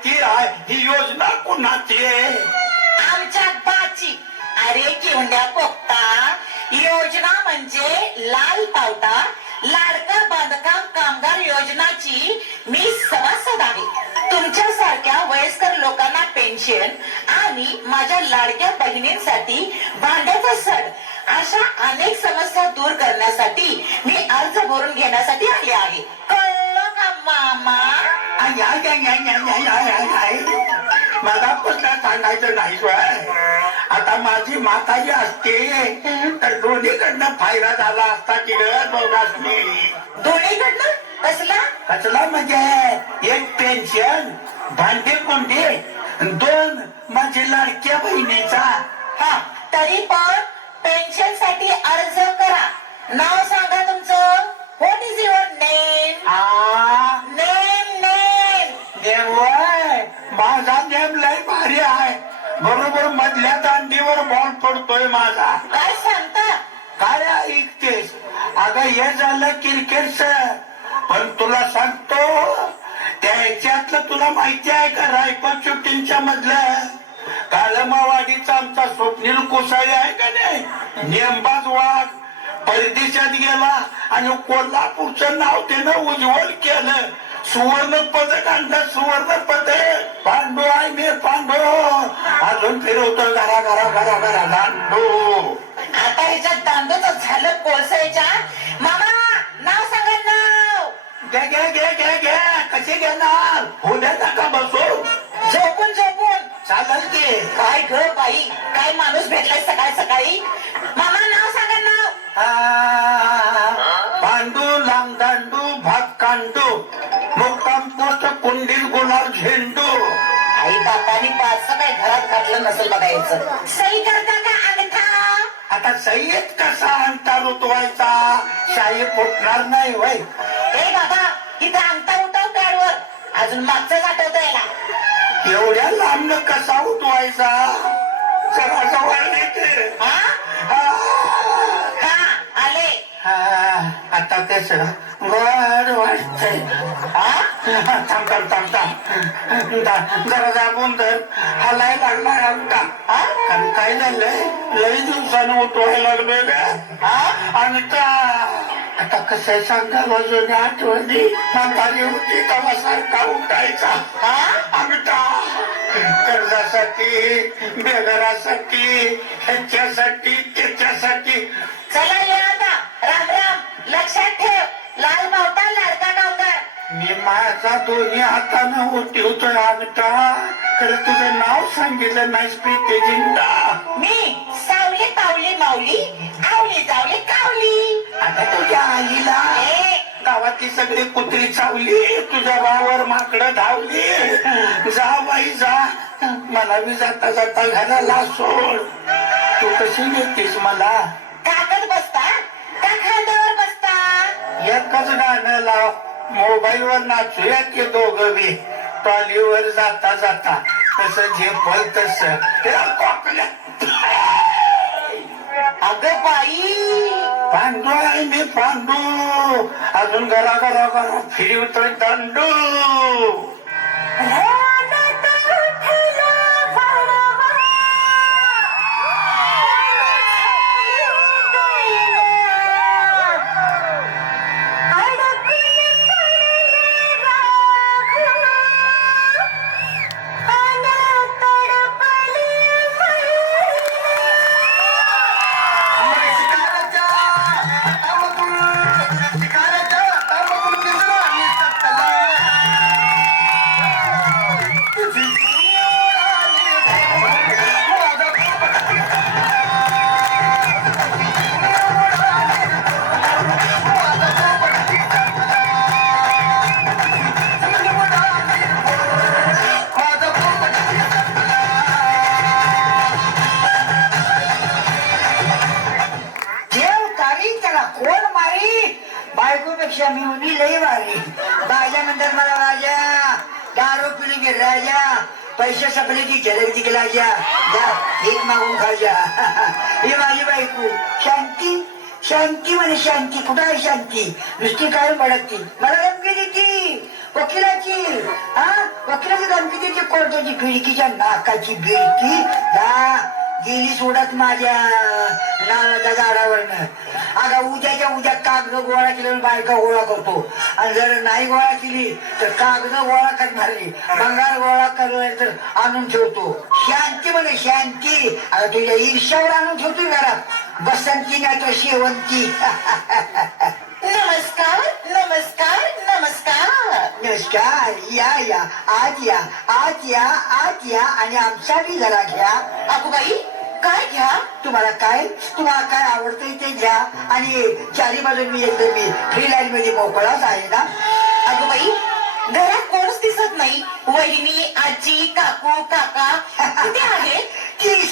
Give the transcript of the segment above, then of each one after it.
माहिती आहे ही योजना कुणाची आहे? आमच्या बाची. अरे किवड्या पोक्ता, योजना म्हणजे लाल पावटा लाडका बांधकाम कामगार योजनाची मी सभासद आहे. तुमच्यासारख्या वयस्कर लोकांना पेन्शन आणि माझ्या लाडक्या बहिणींसाठी भांड्याचा सड अशा अनेक समस्या दूर करण्यासाठी मी अर्ज भरून घेण्यासाठी आले आहे. कळलं का मामा? मला पुन्हा सांगायचं नाही आता माझी माताजी असते तर दोन्हीकडनं फायदा झाला असता की दोघांनी. दोन्हीकडनं कसला? कसला म्हणजे एक पेन्शन भांडे कोंडे 2 माझी लाडक्या बहिणीचा. हा तरी पण पेन्शन साठी अर्ज करा. नाव सांगा तुमचं. What is your name? Name माझा नेम लय भारी आहे. बरोबर मधल्या दांडीवर बॉल पडतोय माझा. काय सांगता? काय ऐकतेस? अगं हे झालं क्रिकेटच. पण तुला सांगतो त्याच्यातलं तुला माहिती आहे का रायफल शूटिंगच्या मधलं काळमावाडीचा आमचा स्वप्नील कोसाळे आहे का नाही, नेमबाज वाघ परदेशात गेला आणि कोल्हापूरचं नाव त्यानं उज्ज्वल केलं. सुवर्ण पदक आणलं. सुवर्ण पदक. पांडू आहे मी पांडू. अजून फिरवतो घरा घरा घरा घरा दांडू. आता ह्याच्यात दांडूच झालं कोळसायच्या. मामा नाव सांगा. नाव घे घे घे घे घे. कसे घेणार? उद्या नका बसू. झोपून झोपून चालेल की. काय ग बाई, काय माणूस भेटलाय सकाळी सकाळी. मामा नाव सांगा. नाव पांडू लांब दांडू भात कांडू मुक्काम पोस्ट कुंडील गुलाब झेंडू. आई बापानी पाच काय घरात घातलं नसेल बघायचं. सही करता का अंगठा? आता सय्यद कसा अंगठा रुतवायचा? शाही फुटणार नाही वय. ए बाबा इथं अंगठा उठव पॅडवर. अजून मागचंच आठवत याला. एवढ्या लांबन कसा उठवायचा? जरा जवळ येते. आले. आता कस बर वाटतंय. थांब थांब थांब थांब. जरा जागून धर. हलाय लागला अंगठा. कारण काय झालंय लई दिवसानं उठवायला लागलोय का अंगठा. आता कसं सांगा बाजूने आठवणी म्हातारी होती तेव्हा सारखा उठायचा अंगठा. कर्जासाठी बेघरासाठी ह्याच्यासाठी त्याच्यासाठी. चला या आता. राम राम. लक्षात ठेव लाल बावटा लाडका कामगार. मी माझा दोन्ही हातानं उठवतोय अंगठा. खरं तुझं नाव सांगितलं नाहीस प्रीती जिंदा. मी सावली पावली माऊली आवली जावली कावली. आता तुझ्या आईला गावातली सगळी कुत्री चावली. तुझ्या भावावर माकडं धावली. जा बाई जा. मला बी जाता जाता घराला सोड. तू कशी येतेस मला? काकत बसता का खांद्यावर बसता? एकच गाणं लाव. मोबाईल वर नाचूया की दोघं बी. ट्रॉलीवर जाता जाता तसं झेपल तस. अगं बाई पांडू आहे मी पांडू. अजून घरा घरा घरा फिरवतोय दांडू. बायकोपेक्षा मी उभी लई वारी. बाजा नंतर मला राजा दारू पिली की राजा पैसे सपले की झलक दिखला जा. एक मागून खा जा. ही माझी बायको शांती. शांती म्हणे शांती. कुठं आहे शांती? नुसती काय भडकती. मला धमकी देती. वकिलाची हा वकिलाची धमकी देते कोर्टाची खिडकीच्या नाकाची बिडकी जा गेली सोडत माझ्या नानाच्या झाडावरनं. अगं उद्याच्या उद्या कागद गोळा केल्यावर बायका गोळा करतो आणि जर नाही गोळा केली तर कागद गोळा करणार नाही भंगार गोळा करणार तर आणून ठेवतो. शांती म्हणे शांती. अगं तुझ्या ईर्ष्यावर आणून ठेवतोय घरात बसंती नाही तर शेवंती. नमस्कार नमस्कार नमस्कार. नमस्कार या या आज या आज या आज या आणि आमचा बी जरा घ्या. अगोबाई काय घ्या? तुम्हाला काय आवडतंय ते घ्या आणि चारी बाजून मी एकदम मी फ्री लाईन मध्ये मोकळाच आहे ना. अगोबाई घरात कोणच दिसत नाही. वहिनी आजी काकू काका कुठे आहेत? ती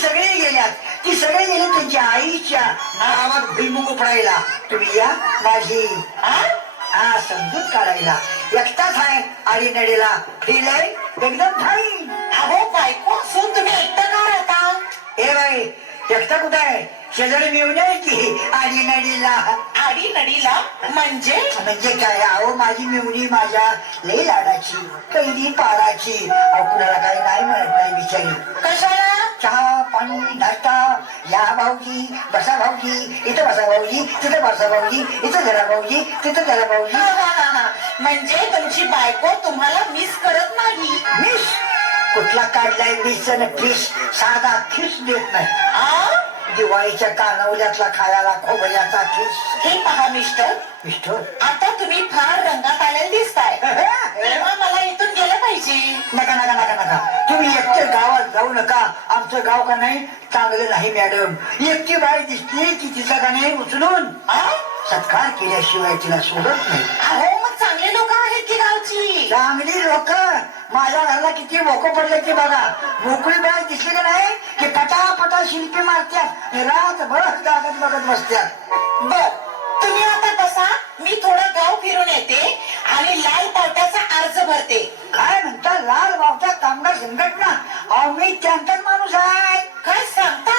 सगळे गेले त्यांच्या आईच्या नावात भुईमुग उपडायला. तुम्ही या माझी हा समजूत काढायला. एकटाच आहे आडी नडीला फ्री लाईन एकदम फाईन. अहो बायको असून तुम्ही एकटं का राहता? ए बाई एकटा कुठं आहे शेजारी मिळून आहे की आडी नडीला. आडी नडीला म्हणजे काय अहो माझी मिवणी माझ्या लई लाडाची कैदी पाडाची. अहो कुणाला काही नाही म्हणत नाही बिचारी. कशाला? चहा पाणी नाश्ता या भाऊजी बसा भाऊजी इथं बसा भाऊजी तिथं बसा भाऊजी इथं जरा भाऊजी तिथं जरा भाऊजी. म्हणजे तुमची बायको तुम्हाला मिस करत नाही? मिस कुठला काढलाय मिस आणि फिश साधा फिश देत नाही. दिवाळीच्या कानवल्यातला खायला खोबऱ्याचा फिश. हे पहा मिस्टर आता तुम्ही फार रंगात आलेले दिसताय. तेव्हा मला इथून गेलं पाहिजे. नका नका नका नका तुम्ही एकटे गावात जाऊ नका. आमचं गाव का नाही चांगलं नाही मॅडम. एकटी बाई दिसली की तिचा का नाही उचलून सत्कार केल्याशिवाय तिला सोडत नाही. अहो मग चांगले लोक आहेत की गावची? चांगली लोक माझ्या घरला किती मोकं पडले की बघा. मोकळी बाई दिसली का नाही की पटापटा शिल्पी मारत्यात रातभर जागत बघत बसत्यात. बर तुम्ही आता बसा मी थोडं गाव फिरून येते आणि लाल पावट्याचा अर्ज भरते. काय म्हणता लाल बावटा कामगार संघटना? अहो मी त्यांचाच माणूस आहे. काय सांगता?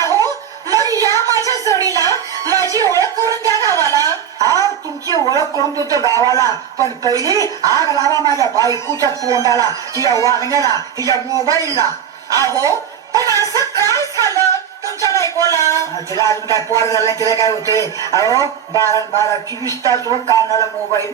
अहो मग या माझ्या जोडीला माझी ओळख करून द्या गावाला. हा तुमची ओळख करून देतो गावाला पण पहिली आग लावा माझ्या बायकोच्या तोंडाला तिच्या वागण्याला तिच्या मोबाईलला. अहो पण असं काय झालं तुमच्या बायकोला? तिला अजून काय पोर झालं तिला काय होते. अहो 12-24 तास कानाला मोबाईल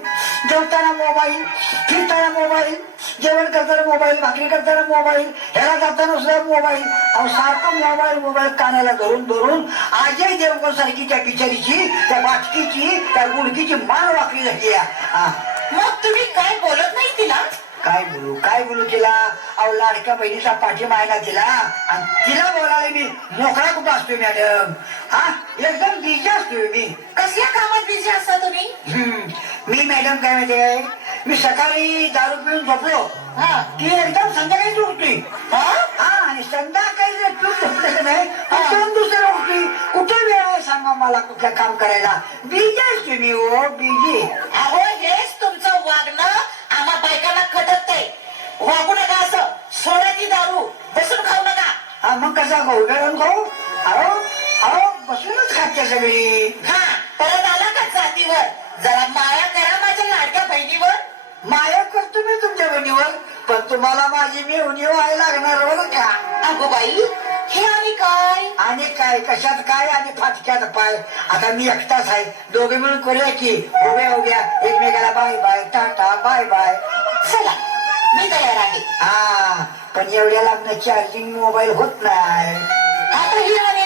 जेवताना मोबाईल फिरताना मोबाईल जेवण करताना मोबाईल भाकरी करताना मोबाईल ह्याला जाताना सुद्धा मोबाईल. अहो सारखं मोबाईल कानाला धरून धरून अजय देवगण सारखी त्या बिचारीची त्या वाटकीची त्या गुडकीची मान वाकडी झाली. मग तुम्ही काय बोलत नाही तिला? काय बोलू तिला. अहो लाडक्या बहिणीचा पाठिंबा आहे ना तिला आणि तिला बोलायला मी मोकळा कुठं असतोय मॅडम. हा एकदम बिझी असतोय मी. कसल्या कामात बिझी असता तुम्ही? मी मॅडम काय माहितीये मी सकाळी दारू पिऊन झोपलो ती एकदम संध्याकाळी उठली. आणि संध्याकाळी जर पिऊन झोपलं नाही एकदम दुसरं उठली. कुठे वेळ आहे सांगा मला कुठलं काम करायला. बिझी असते मी हो बिझी. अहो हेच तुमचं वागणं आम्हा बायकांना खटकतंय. वागू नका असं. सोडा ती दारू बसून खाऊ नका. मग कसा खाऊ गरम खाऊ? अहो बसूनच खात्या सगळी. परत आला का जातीवर? जरा माया करा माझ्या लाडक्या बहिणीवर. माया करतो मी तुमच्या बहिणीवर पण तुम्हाला माझी मेवणी व्हायला लागणार बरं का. अगो बाई हे आणि काय कशात काय आणि फाटक्यात पाय. आता मी एकटाच आहे दोघे मिळून करूया की उभ्या एकमेकाला bye bye tata bye bye. चला मी तयार आहे. पण एवढ्या लागणं चार्जिंग मोबाईल होत नाही. आता ही आणि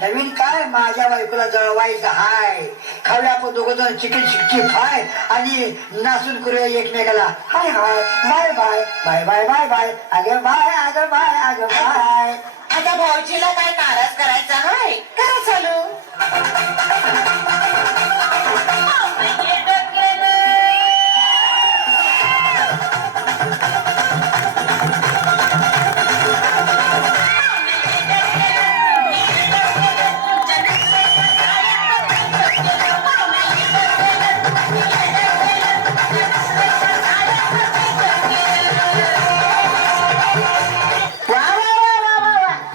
नवीन काय माझ्या बायकोला जळवायचं हाय. खाऊया आपण दोघं जण चिकन 65 आणि नाचून करूया एकमेकाला hi hi bye bye bye bye bye bye अगं बाय अगं बाय अगं बाय. आता भाऊजीला काय नाराज करायचा हाय करा चालू.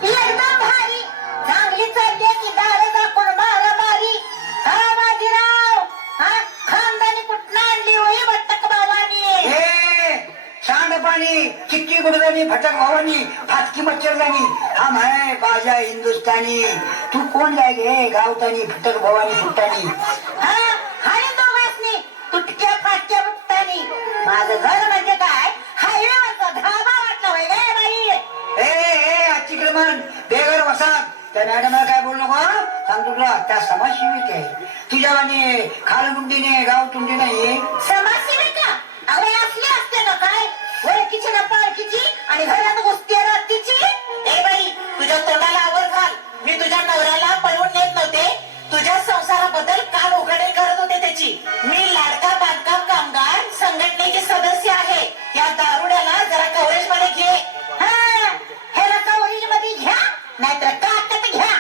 एकदम भारी चांगली चालली की दार दाखवून मारामारी. हा माझी चिक्की गुडदानी भटक भवानी फाटकी मच्छरदानी हम है बाजा हिंदुस्तानी तू कोण जाय गे गावतानी भटक भवानी फुटानी हा हाय दोघांनी तुटक्या फाटक्या बुट्टानी माझं घर म्हणजे काय हायवेवरचा धाबा वाटलं होय गे बाई ए अतिक्रमण बेघर वसात त्या मॅडमला काय बोलू नको हं? सांगतो तुला त्या समाजसेविक आहे तुझ्या खालगुंडीने गाव तुंडी नाही समाज